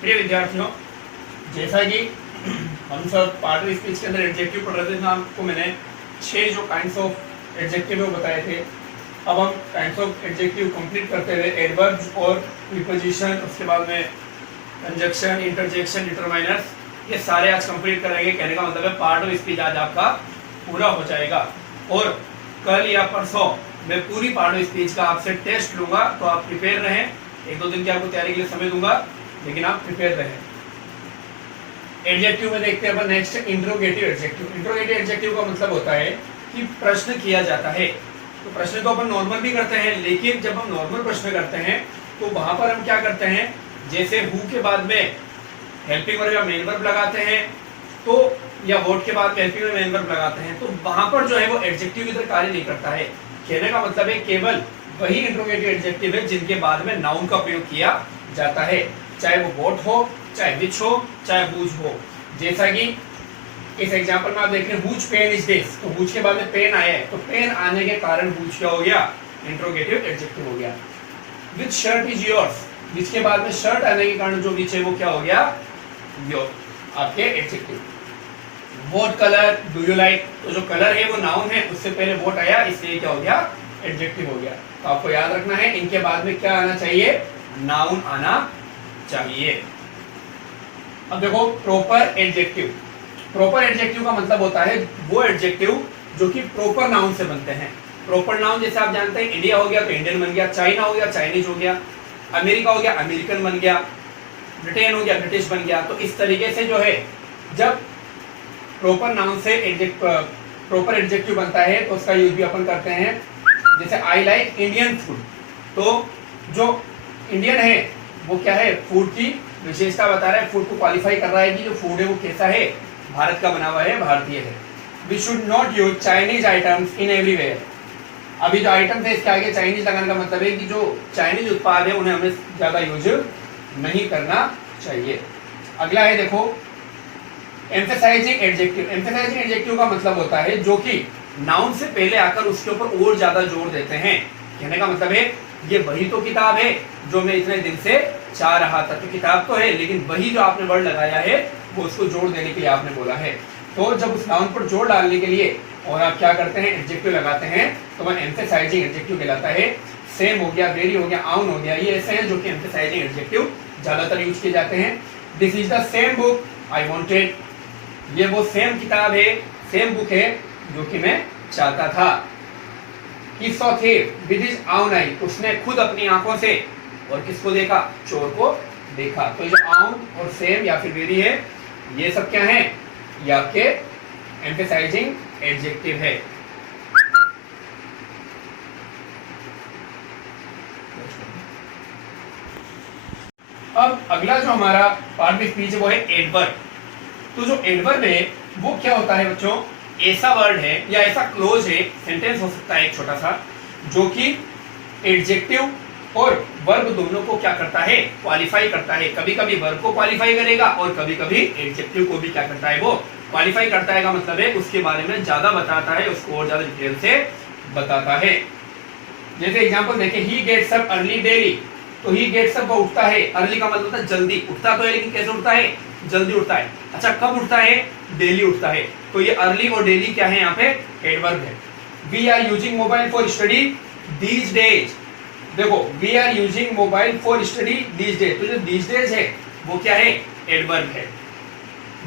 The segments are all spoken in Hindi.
प्रिय विद्यार्थियों, जैसा कि हम सब पार्ट ऑफ स्पीच के अंदर एडजेक्टिव पढ़ रहे थे, आपको मैंने 6 जो काइंड्स ऑफ एडजेक्टिव है वो बताए थे। अब हम काइंड्स ऑफ एडजेक्टिव कंप्लीट करते हुए एडवर्ब्स और प्रीपोजिशन, उसके बाद में कंजक्शन, इंटरजेक्शन, डिटरमाइनर्स, ये सारे आज कंप्लीट करेंगे। कहने का मतलब है पार्ट ऑफ स्पीच आज आपका पूरा हो जाएगा। और कल या परसों मैं पूरी पार्ट ऑफ स्पीच का आपसे टेस्ट लूंगा, तो आप प्रिपेयर रहें। 1-2 दिन की आपको तैयारी के लिए समय दूंगा, लेकिन आप प्रिपेयर रहें। एडजेक्टिव में देखते हैं अपन next interrogative adjective. Interrogative adjective का मतलब होता है कि प्रश्न किया जाता है। तो प्रश्न तो अपन नॉर्मल भी करते हैं, लेकिन जब हम नॉर्मल प्रश्न करते हैं तो वहां पर हम क्या करते हैं, जैसे हु के बाद में हेल्पिंग वर्ब या मेन वर्ब लगाते हैं, तो या व्हाट के बाद में हेल्पिंग वर्ब मेन वर्ब लगाते हैं, तो वहां पर जो है वो एडजेक्टिव इधर कार्य नहीं करता है। कहने का मतलब है केवल वही इंट्रोगेटिव एडजेक्टिव है जिनके बाद में नाउन का प्रयोग किया जाता है, चाहे वो व्हाट हो, चाहे विच हो, चाहे हुज हो। जैसा कि इस एग्जांपल में आप देख रहे हैं हुज पेन इज दिस, तो हुज के बाद में पेन आया है, तो पेन आने के कारण हुज क्या हो गया, इंट्रोगेटिव एडजेक्टिव हो गया। विच शर्ट इज योर्स, विच के बाद में शर्ट आने के कारण जो विच है वो क्या हो गया, योर, आपके adjective. What colour do you like, तो जो कलर है वो नाउन है, उससे पहले व्हाट आया, इसलिए क्या हो गया, एडजेक्टिव हो गया। तो आपको याद रखना है इनके बाद में क्या आना चाहिए, नाउन आना चाहिए। अब देखो प्रॉपर एडजेक्टिव। प्रॉपर एडजेक्टिव का मतलब होता है वो एडजेक्टिव जो कि प्रॉपर नाउन से बनते हैं। प्रॉपर नाउन जैसे आप जानते हैं, इंडिया हो गया तो इंडियन बन गया, चाइना हो गया चाइनीज हो गया, अमेरिका हो गया अमेरिकन बन गया, ब्रिटेन हो गया ब्रिटिश बन गया। तो इस तरीके से जो है जब प्रॉपर नाउन से प्रॉपर एडजेक्टिव बनता है तो उसका यूज भी अपन करते हैं। जैसे आई लाइक इंडियन फूड, तो जो इंडियन है वो क्या है, फूड की विशेषता बता रहा है, फूड को क्वालिफाई कर रहा है कि जो फूड है वो कैसा है, भारत का बना हुआ है, भारतीय है। We should not use Chinese items in everywhere. अभी जो आइटम्स है इसके आगे चाइनीज लगाने का मतलब है कि जो चाइनीज उत्पाद है उन्हें हमें ज्यादा यूज नहीं करना चाहिए। अगला है देखो एम्फेसाइजिंग एडजेक्टिव। एम्फेसाइजिंग एडजेक्टिव का मतलब होता है जो कि नाउन से पहले आकर उसके ऊपर और ज्यादा जोर देते हैं। कहने का मतलब है ये वही तो किताब है जो मैं इतने दिन से चाह रहा था। तो किताब तो है, लेकिन वही जो आपने वर्ड लगाया है वो उसको जोड़ देने के लिए आपने बोला है। तो जब उस नाउन पर जोर डालने के लिए और आप क्या करते हैं, एडजेक्टिव लगाते हैं, तो वह एम्फेसाइजिंग एडजेक्टिव कहलाता है। सेम हो गया, वेरी हो गया, आउन हो गया, ये ऐसे हैं जो कि एम्फेसाइजिंग एडजेक्टिव ज्यादातर यूज किए जाते हैं। This is the same book I wanted, ये वो सेम किताब है, सेम बुक है जो कि मैं चाहता था। He saw thief with his own eye, उसने खुद अपनी आंखों से और किसको देखा, चोर को देखा। तो ये आउन और सेम या फिर वेरी है, ये सब क्या है, ये आपके एम्फेसाइजिंग एडजेक्टिव है। अब अगला जो हमारा पार्ट ऑफ स्पीच है वो है एडवर्ब। तो जो एडवर्ब है वो क्या होता है बच्चों, ऐसा वर्ड है या ऐसा क्लोज है, सेंटेंस हो सकता है एक छोटा सा, जो कि एडजेक्टिव और वर्ब दोनों को क्या करता है, क्वालिफाई करता है। कभी कभी वर्ब को क्वालिफाई करेगा और कभी कभी एडजेक्टिव को भी क्या करता है, वो क्वालिफाई करता है। का मतलब है उसके बारे में ज्यादा बताता है, उसको और ज्यादा डिटेल से बताता है। जैसे एग्जाम्पल देखें, he gets up early daily, तो ही गेट्स अप वो उठता है, अर्ली का मतलब होता है जल्दी, उठता तो है लेकिन कैसे उठता है, जल्दी उठता है। अच्छा कब उठता है, डेली उठता है। तो ये अर्ली और डेली क्या है, यहाँ पे एडवर्ब है। We are using mobile for study these days, देखो we are using mobile for study these days, तो जो दीज डेज है वो क्या है, एडवर्ब है।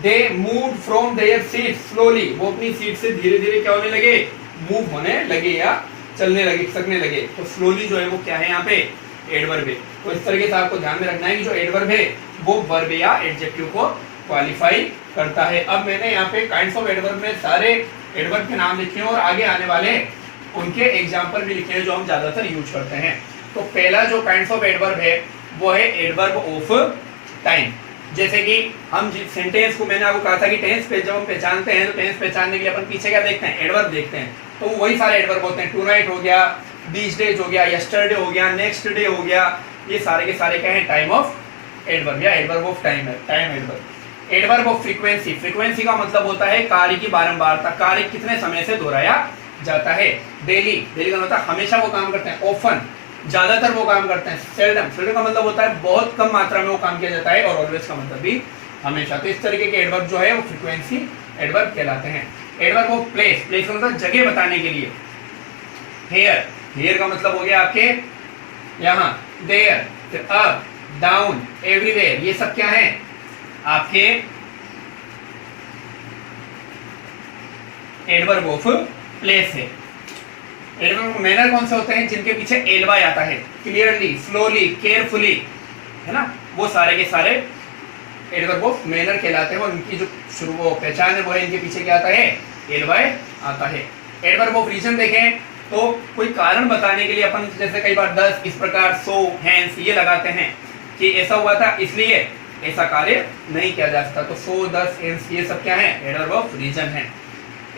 They move from there seat slowly, वो अपनी सीट से धीरे धीरे क्या होने लगे, मूव होने लगे या चलने लगे, खिसकने लगे। तो स्लोली जो है वो क्या है, यहाँ पे एडवर्ब है। तो इस तरीके से आपको ध्यान में रखना है कि जो एडवर्ब है वो वर्ब या एडजेक्टिव को क्वालिफाई करता है। अब मैंने यहाँ पे काइंड्स ऑफ एडवर्ब में सारे एडवर्ब के नाम लिखे हैं और आगे आने वाले उनके एग्जाम्पल भी लिखे हैं जो हम ज्यादातर यूज करते हैं। तो पहला जो काइंड्स ऑफ एडवर्ब है वो है एडवर्ब ऑफ टाइम। जैसे कि हम सेंटेंस को, मैंने आपको कहा था कि टेंस पे जब हम पहचानते हैं तो टेंस पहचानने के लिए अपन पीछे क्या देखते हैं, एडवर्ब देखते हैं। तो वही सारे एडवर्ब होते हैं, टू नाइट हो गया, दीज डेज हो गया, यस्टरडे हो गया, नेक्स्ट डे हो गया, ये सारे के सारे क्या है, टाइम ऑफ एडवर्ब या एडवर्ब ऑफ टाइम है, time adverb. Adverb of frequency, frequency का मतलब होता है कार्य की बारंबारता, कार्य कितने समय से दोहराया जाता है। डेली, डेली का मतलब हमेशा वो काम करते हैं। ऑफन, ज्यादातर वो काम करते हैं। सेल्डम, सेल्डम का मतलब होता है बहुत कम मात्रा में वो काम किया जाता है, और ऑलवेज का मतलब भी हमेशा। तो इस तरीके के एडवर्ब जो है वो फ्रीक्वेंसी एडवर्ब कहलाते हैं। एडवर्ब ऑफ प्लेस, प्लेस का मतलब जगह बताने के लिए। हेयर, हेयर का मतलब हो गया आपके यहाँ, देयर, फिर अप, डाउन, एवरीवेयर, ये सब क्या है आपके एडवर्ब ऑफ प्लेस है। एडवर्ब मैनर कौन से होते हैं? जिनके पीछे एल वाई आता है, क्लियरली, स्लोली, केयरफुली, है ना, वो सारे के सारे एडवर्ब ऑफ मैनर कहलाते हैं। और उनकी जो शुरू वो पहचान है वो है, इनके पीछे क्या आता है? एल वाई आता है। एडवर्ब ऑफ रीजन देखें तो कोई कारण बताने के लिए अपन जैसे कई बार दस, इस प्रकार, सो, हैंस, ये लगाते हैं कि ऐसा हुआ था इसलिए ऐसा कार्य नहीं किया जा सकता। तो सो, दस, हैंस, ये सब क्या है? एडवर्ब ऑफ रीजन है।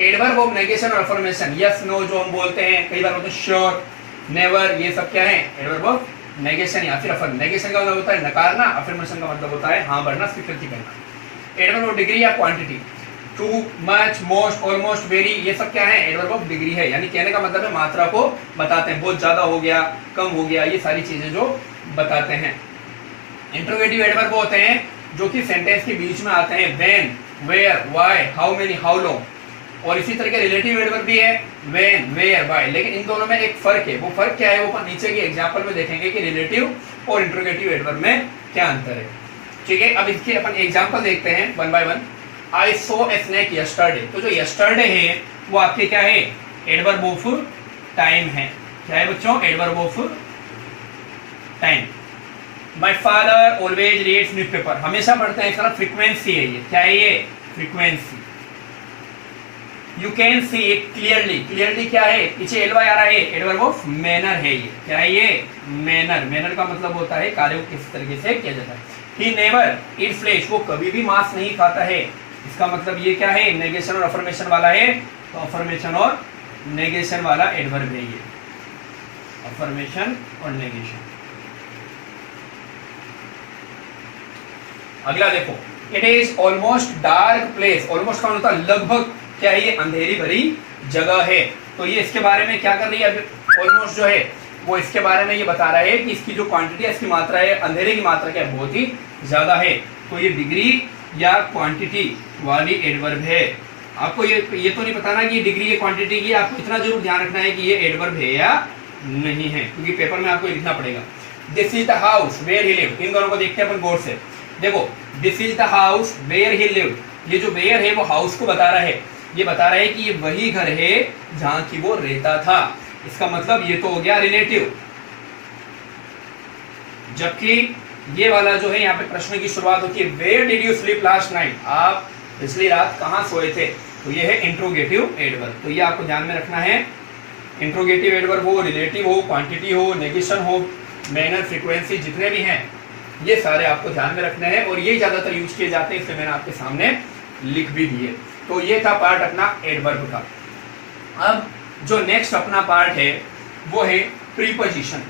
एडवर्ब ऑफ नेगेशन और अफर्मेशन, यस, नो जो हम बोलते हैं, कई बार बोलते हैं श्योर, नेवर, ये सब क्या है? एडवर्ब ऑफ नेगेशन या फिर अफर्म। नेगेशन का मतलब होता है नकारना, अफर्मेशन का मतलब होता है हाँ भरना, स्वीकृति करना। एडवर्ब ऑफ डिग्री या quantity, too, much, most, almost, very, ये सब क्या है? एडवर्ब ऑफ डिग्री है, यानी कहने का मतलब है मात्रा को बताते हैं, बहुत ज्यादा हो गया, कम हो गया, ये सारी चीजें जो बताते हैं। इंट्रोगेटिव एडवर्ब होते हैं जो कि सेंटेंस के बीच में आते हैं, when, where, why, how many, how long. और इसी तरह के रिलेटिव एडवर्ब भी है, व्हेन, वेयर, व्हाई, लेकिन इन दोनों में एक फर्क है। वो फर्क क्या है वो नीचे के एग्जांपल में देखेंगे कि रिलेटिव और इंट्रोगेटिव एडवर्ब में क्या अंतर है। ठीक है, अब इसके अपन एग्जांपल देखते हैं one by one. I so a snake yesterday, तो जो यस्टरडे है वो आपके क्या है? एडवर्ब ऑफ टाइम है। क्या है बच्चों? Adverb of time. My father always reads newspaper, हमेशा पढ़ते हैं, इसका फ्रीक्वेंसी है ये। क्या है ये? Frequency. You can see it clearly, clearly क्या है? पीछे एल वाई आ रहा है, एडवर्ब ऑफ मैनर है ये। क्या है ये? मैनर। मैनर का मतलब होता है कार्य को किस तरीके से किया जाता है। ही नेवर ईट फ्लेश, वो कभी भी मांस नहीं खाता है। इसका मतलब ये क्या है? नेगेशन और अफर्मेशन वाला है, तो अफर्मेशन और नेगेशन वाला एडवर्ब है ये, अफर्मेशन और नेगेशन। अगला देखो, it is almost dark place, almost का मतलब लगभग क्या है? ये अंधेरी भरी जगह है। तो ये इसके बारे में क्या कर रही है? अभी ऑलमोस्ट जो है वो इसके बारे में ये बता रहा है कि इसकी जो क्वांटिटी है, इसकी मात्रा है, अंधेरे की मात्रा क्या है? बहुत ही ज्यादा है। तो ये डिग्री या क्वांटिटी वाली एडवर्ब है। आपको ये तो नहीं पता ना कि डिग्री या क्वांटिटी की, आपको इतना जरूर ध्यान रखना है कि ये एडवर्ब है या नहीं है, क्योंकि पेपर में आपको लिखना पड़ेगा। This is the house where he lived, इन दोनों को देखते हैं अपन गौर से। देखो, this is the house where he lived, ये जो वेयर है वो हाउस को बता रहा है। ये बता रहा है कि ये वही घर है जहां की वो रहता था। इसका मतलब ये तो हो गया रिलेटिव। जबकि ये वाला जो है यहाँ पे प्रश्न की शुरुआत होती है, where did you sleep last night, आप पिछली रात कहाँ सोए थे। तो ये है इंट्रोगेटिव एडवर्ब। तो ये आपको ध्यान में रखना है। इंट्रोगेटिव एडवर्ब हो, रिलेटिव हो, क्वांटिटी हो, नेगेशन हो, मैनर, फ्रीक्वेंसी, जितने भी हैं ये सारे आपको ध्यान में रखने हैं, और ये ज्यादातर यूज किए जाते हैं, इसलिए मैंने आपके सामने लिख भी दिए। तो ये था पार्ट अपना एडवर्ब का। अब जो नेक्स्ट अपना पार्ट है वो है प्रीपोजिशन।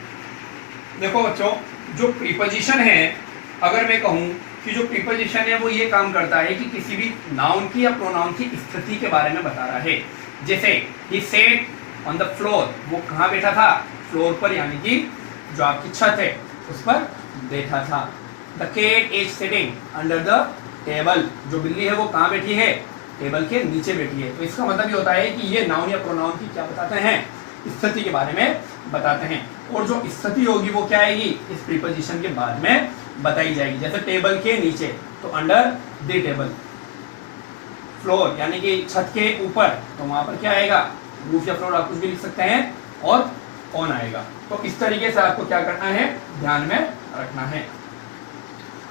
देखो बच्चों, जो प्रीपोजिशन है, अगर मैं कहूं कि जो प्रीपोजिशन है वो ये काम करता है कि किसी भी नाउन की या प्रोनाउन की स्थिति के बारे में बता रहा है। जैसे ही सेट ऑन द फ्लोर, वो कहाँ बैठा था? फ्लोर पर, यानी कि जो आपकी छत है उस पर बैठा था। The cat is sitting under the table, जो बिल्ली है वो कहाँ बैठी है? टेबल के नीचे बैठी है। तो इसका मतलब ये होता है कि ये नाउन या प्रोनाउन की क्या बताते हैं? स्थिति के बारे में बताते हैं। और जो स्थिति होगी वो क्या आएगी? इस प्रीपोजिशन के बाद में बताई जाएगी। जैसे टेबल के नीचे, तो अंडर द टेबल। फ्लोर यानी कि छत के ऊपर, तो वहां पर क्या आएगा? रूफ या फ्लोर, आप कुछ भी लिख सकते हैं, और ऑन आएगा। तो इस तरीके से आपको क्या करना है? ध्यान में रखना है।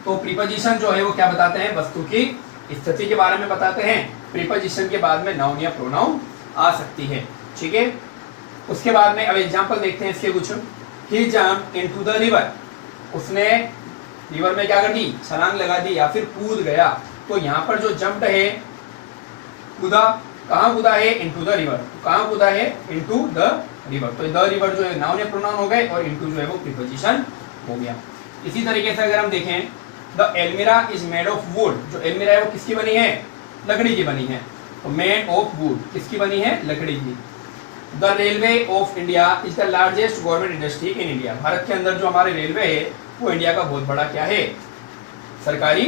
तो प्रीपोजिशन जो है वो क्या बताते हैं? वस्तु की स्थिति के बारे में बताते हैं। प्रीपोजिशन के बाद में नाउन या प्रोनाउन आ सकती है। ठीक है, उसके बाद में अब एग्जांपल देखते हैं इसके कुछ। ही जंप्ड इनटू द रिवर, उसने रिवर में क्या कर दी? छलांग लगा दी या फिर कूद गया। तो यहाँ पर जो जंप्ड है, कूदा, कहाँ कूदा है? Into the river. कहाँ कूदा है? Into the river. तो द रिवर जो है नाउन या प्रोनाउन हो गए, और इनटू जो है वो प्रीपोजिशन हो गया। इसी तरीके से अगर हम देखें, the almirah is made of would, जो एलमीरा है वो किसकी बनी है? लकड़ी की बनी है। तो मेड ऑफ वुड किसकी बनी है? लकड़ी की। The railway of India is the largest government industry in India. Bharat के अंदर जो हमारे रेलवे है वो इंडिया का बहुत बड़ा क्या है, सरकारी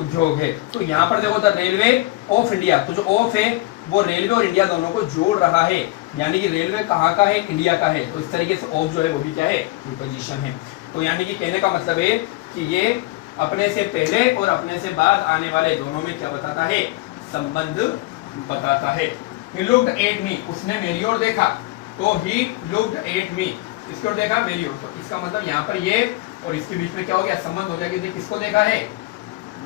उद्योग है। तो यहाँ पर देखो द रेलवे ऑफ इंडिया, तो जो ऑफ है वो रेलवे और इंडिया दोनों को जोड़ रहा है, यानी कि रेलवे कहाँ का है, इंडिया का है। तो इस तरीके से ऑफ जो है वो भी क्या है, प्रीपोजिशन है। तो यानी कि कहने का मतलब है कि ये अपने से पहले और अपने से बाद आने वाले दोनों में क्या बताता है, संबंध बताता है। He looked at me, उसने मेरी ओर देखा, तो he looked at me, इसकी ओर देखा, मेरी ओर। तो इसका मतलब यहाँ पर ये और इसके बीच में क्या हो गया, संबंध हो गया कि किसको देखा है,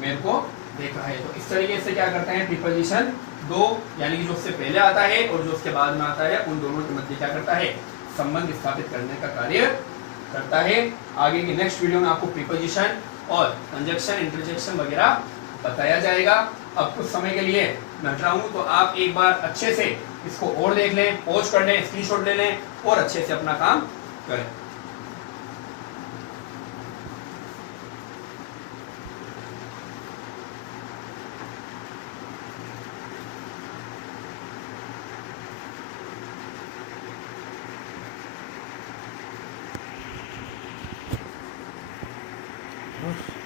मेरे को देखा है। तो इस तरीके से क्या करते हैं, प्रीपोजिशन दो, यानी कि जो उससे पहले आता है और जो उसके बाद में आता है, उन दोनों के मध्य क्या करता है, संबंध स्थापित करने का कार्य करता है। आगे की नेक्स्ट वीडियो में आपको प्रीपोजिशन और कंजक्शन, इंटरजेक्शन वगैरह बताया जाएगा। अब कुछ समय के लिए मैं हट रहा हूँ, तो आप एक बार अच्छे से इसको और देख लें, पॉज कर लें, स्क्रीनशॉट ले लें और अच्छे से अपना काम करें। बस